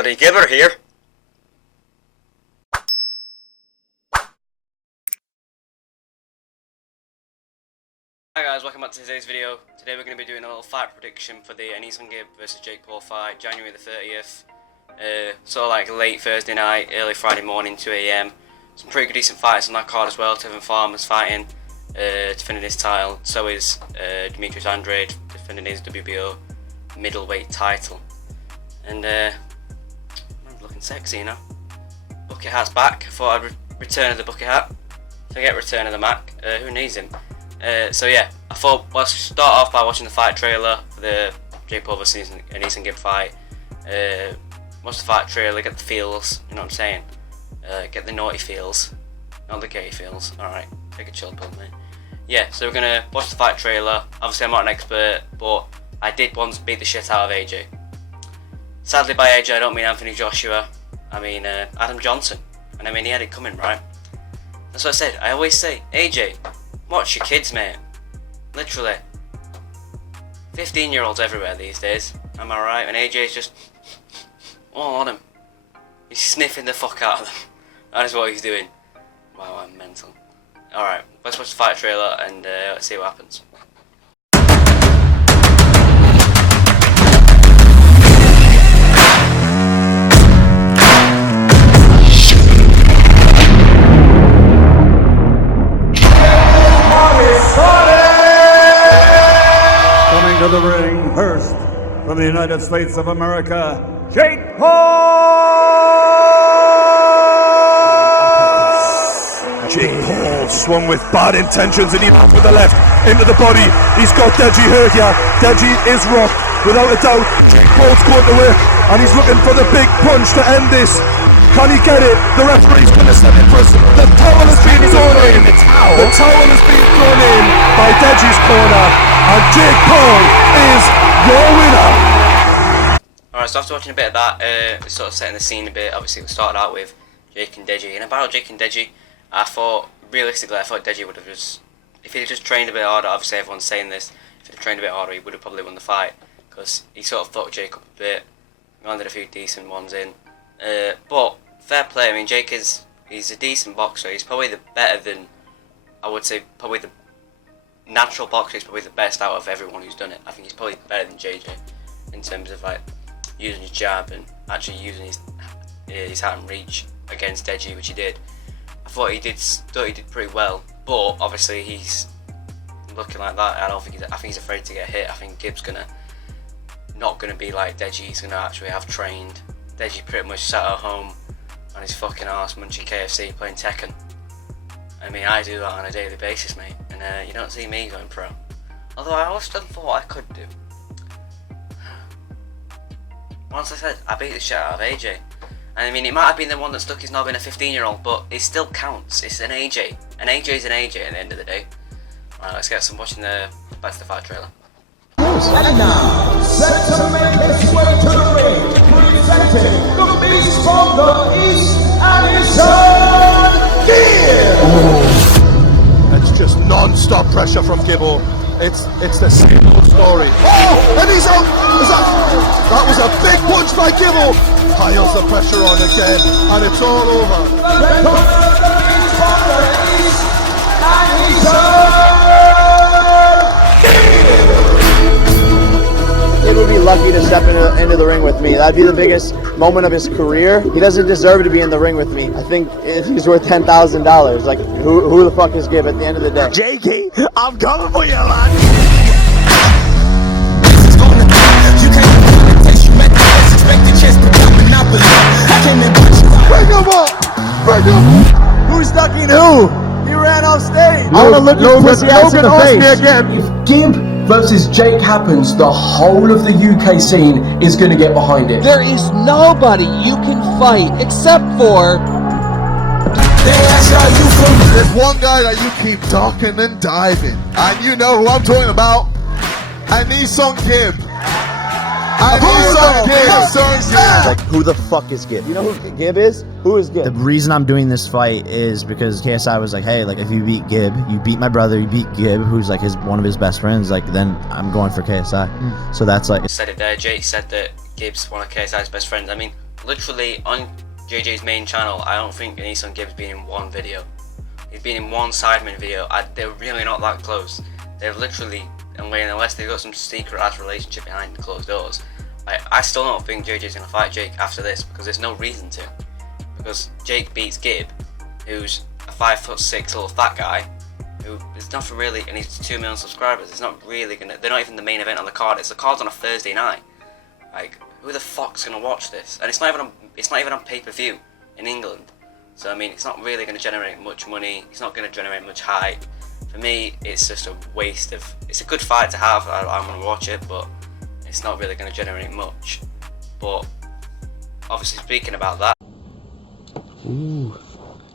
Buddy Gibber here. Hi guys, welcome back to today's video. Today we're going to be doing a little fight prediction for the Aneson Gibb versus Jake Paul fight, January the 30th. So like late Thursday night, early Friday morning, 2 AM. Some pretty good decent fights on that card as well. Tevin Farmer's fighting, defending his title. So is Demetrius Andrade defending his WBO middleweight title. And I'm looking sexy, you know. Bucket hat's back. I thought I'd return of the bucket hat. Forget return of the Mac. Who needs him? So yeah, I thought let's start off by watching the fight trailer for the Jake Paul vs Aneson Gibb fight. Watch the fight trailer, get the feels, you know what I'm saying? Get the naughty feels, not the gay feels. Alright, take a chill pill, mate. Yeah, so we're gonna watch the fight trailer. Obviously I'm not an expert, but I did once beat the shit out of AJ. Sadly by AJ I don't mean Anthony Joshua, I mean Adam Johnson. And I mean he had it coming, right? That's what I said. I always say, AJ, watch your kids, mate. Literally. 15-year-olds everywhere these days. Am I right? And AJ's just all on him. He's sniffing the fuck out of them. That is what he's doing. Wow, I'm mental. Alright, let's watch the fight trailer and let's see what happens. To the ring first, from the United States of America, Jake Paul! Jake Paul swung with bad intentions and he with the left into the body. He's got Deji hurt here. Deji is rocked, without a doubt. Jake Paul's going to whip and he's looking for the big punch to end this. Can he get it? The referee's going to set it for us. The towel has been thrown in. The towel has been thrown in by Deji's corner. And Jake Paul is your winner. Alright, so after watching a bit of that, it's sort of setting the scene a bit. Obviously we started out with Jake and Deji. And about Jake and Deji, I thought Deji would have just, if he'd just trained a bit harder, obviously everyone's saying this, if he'd trained a bit harder he would have probably won the fight. Because he sort of fucked Jake up a bit, landed a few decent ones in. But fair play, I mean Jake he's a decent boxer. He's probably the better than, I would say, probably the natural boxer. He's probably the best out of everyone who's done it. I think he's probably better than JJ in terms of like using his jab and actually using his hat and reach against Deji, which he did. I thought he did pretty well, but obviously he's looking like that. I think he's afraid to get hit. I think Gibb's not gonna be like Deji. He's gonna actually have trained. Deji pretty much sat at home on his fucking arse munching KFC playing Tekken. I mean, I do that on a daily basis, mate, and you don't see me going pro. Although I often thought I could do. Once I said, I beat the shit out of AJ. And I mean, it might have been the one that stuck his knob in a 15-year-old, but it still counts. It's an AJ. An AJ's an AJ at the end of the day. Alright, let's get some watching back to the fight trailer. And now, set to make his way to the ring, presenting the beast from the East, Aneson Gibb! It's just non-stop pressure from Gibbo. It's the same old story. Oh, and he's out. That was a big punch by Gibbo. Piles the pressure on again, and it's all over. The beast from the East, Aneson He would be lucky to step into the ring with me. That'd be the biggest moment of his career. He doesn't deserve to be in the ring with me. I think if he's worth $10,000, like who the fuck is Gibb at the end of the day? Jakey, I'm coming for you, man. Bring him up! Bring him up! Who's ducking who? He ran off stage. I want to look his pussy ass in the face. If Gibb versus Jake happens, the whole of the UK scene is going to get behind it. There is nobody you can fight except for... There's one guy that you keep ducking and diving, and you know who I'm talking about. Aneson Gibb. Aneson Gibb. Like, who the fuck is Gibb? You know who Gibb is? Who is Gibb? The reason I'm doing this fight is because KSI was like, hey, like if you beat Gibb, you beat my brother, you beat Gibb, who's like one of his best friends, like then I'm going for KSI. So that's like... Said it there, Jake said that Gibb's one of KSI's best friends. I mean, literally on JJ's main channel, I don't think Aneson Gibbs been in one video. He's been in one Sidemen video. They're really not that close. They're literally, unless they've got some secret ass relationship behind closed doors. I still don't think JJ's gonna fight Jake after this because there's no reason to. Because Jake beats Gibb, who's a 5'6" little fat guy, who is nothing really, and he's 2 million subscribers. It's not really gonna. They're not even the main event on the card. The card's on a Thursday night. Like, who the fuck's gonna watch this? And it's not even on pay-per-view in England. So I mean, it's not really gonna generate much money. It's not gonna generate much hype. For me, it's just a waste of. It's a good fight to have. I'm gonna watch it, but it's not really gonna generate much. But obviously, speaking about that. Ooh,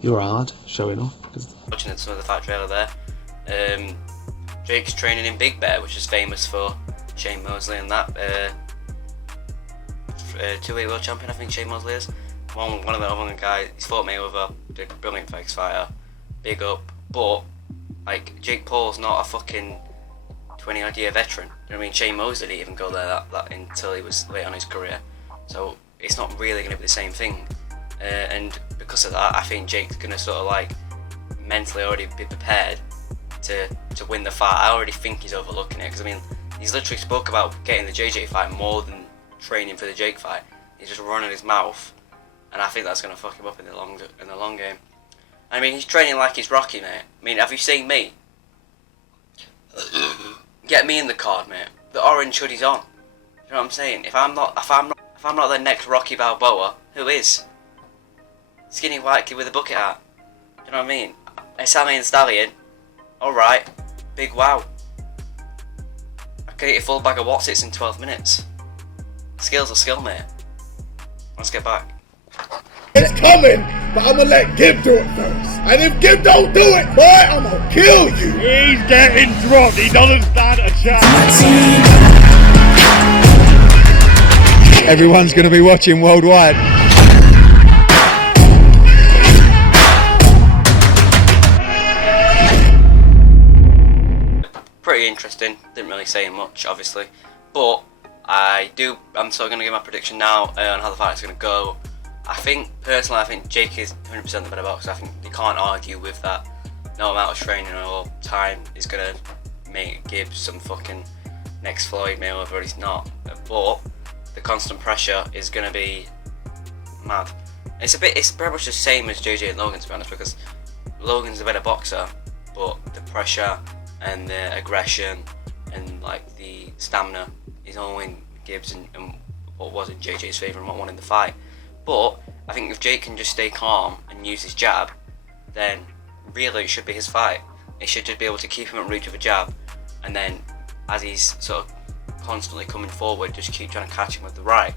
you're hard showing off. Watching some of the fight trailer there. Jake's training in Big Bear, which is famous for Shane Mosley and that. 2-weight world champion, I think Shane Mosley is. One of the other guys, he's fought Mayweather, did brilliant fights fighter, big up. But like Jake Paul's not a fucking 20-odd year veteran. You know what I mean? Shane Mosley didn't even go there that until he was late on his career. So it's not really going to be the same thing. And because of that, I think Jake's going to sort of like mentally already be prepared to win the fight. I already think he's overlooking it because I mean he's literally spoke about getting the JJ fight more than training for the Jake fight. He's just running his mouth, and I think that's going to fuck him up in the long game. I mean he's training like he's Rocky, mate. I mean, have you seen me? Get me in the card, mate. The orange hoodie's on. You know what I'm saying? If I'm not the next Rocky Balboa, who is? Skinny white kid with a bucket hat. You know what I mean? A Sammy and Stallion. Alright. Big wow. I could eat a full bag of Watsits in 12 minutes. Skill's a skill, mate. Let's get back. It's coming, but I'm gonna let Gibb do it first. And if Gibb don't do it, boy, I'm gonna kill you. He's getting dropped. He doesn't stand a chance. Everyone's going to be watching worldwide. Pretty interesting. Didn't really say much, obviously, but I'm still going to give my prediction now on how the fight's going to go. Personally, I think Jake is 100% the better boxer. I think you can't argue with that. No amount of training or time is going to make Gibbs some fucking next Floyd Mayweather. He's not. But the constant pressure is going to be mad. It's very much the same as JJ and Logan, to be honest, because Logan's a better boxer, but the pressure and the aggression and like the stamina is all in Gibbs and what was in JJ's favour and what won in the fight. But I think if Jake can just stay calm and use his jab, then really it should be his fight. He should just be able to keep him at reach of a jab, and then as he's sort of constantly coming forward, just keep trying to catch him with the right.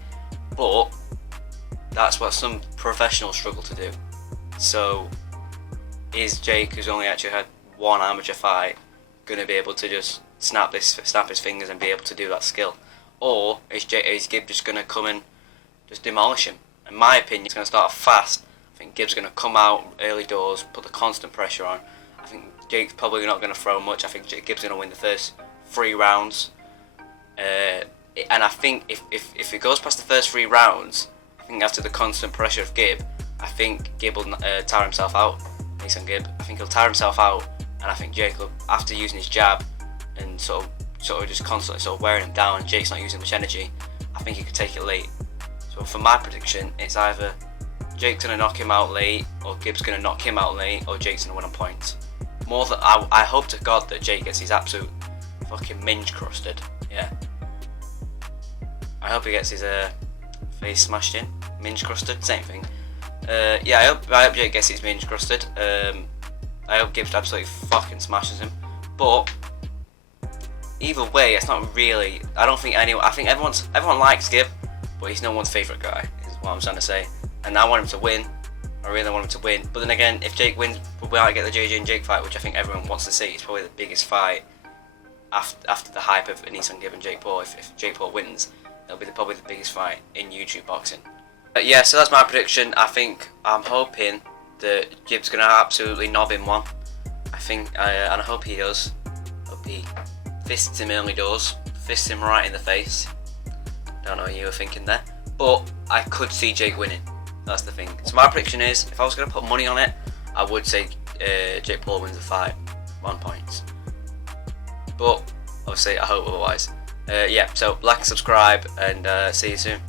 But that's what some professionals struggle to do. So is Jake, who's only actually had one amateur fight, going to be able to just snap his fingers and be able to do that skill? Or is Gibb just going to come and just demolish him? In my opinion, it's going to start fast. I think Gibbs going to come out early doors, put the constant pressure on. I think Jake's probably not going to throw much. I think Gibbs going to win the first 3 rounds. And I think if it goes past the first 3 rounds, I think after the constant pressure of Gibb, I think Gibb will tire himself out. Aneson Gibb. I think he'll tire himself out, and I think Jake will, after using his jab and sort of just constantly sort of wearing him down, and Jake's not using much energy, I think he could take it late. So for my prediction, it's either Jake's going to knock him out late, or Gibbs going to knock him out late, or Jake's going to win on points. More than I hope to God that Jake gets his absolute fucking minge crusted. Yeah. I hope he gets his face smashed in. Minge crusted, same thing. Yeah, I hope Jake gets his minge crusted. I hope Gibbs absolutely fucking smashes him. But either way, it's not really. I don't think anyone. I think everyone likes Gibb, but he's no one's favourite guy. Is what I'm trying to say. And I want him to win. I really want him to win. But then again, if Jake wins, we might get the JJ and Jake fight, which I think everyone wants to see. It's probably the biggest fight after the hype of Aneson Gibb and Jake Paul. If Jake Paul wins, it'll be probably the biggest fight in YouTube boxing. But yeah, so that's my prediction. I'm hoping that Gibbs gonna absolutely knob him one. I think, and I hope he does. Hope he fists him early doors, fists him right in the face. Don't know what you were thinking there, but I could see Jake winning. That's the thing. So my prediction is, if I was going to put money on it, I would say Jake Paul wins the fight, 1 point. But obviously, I hope otherwise. Yeah, so like and subscribe, and see you soon.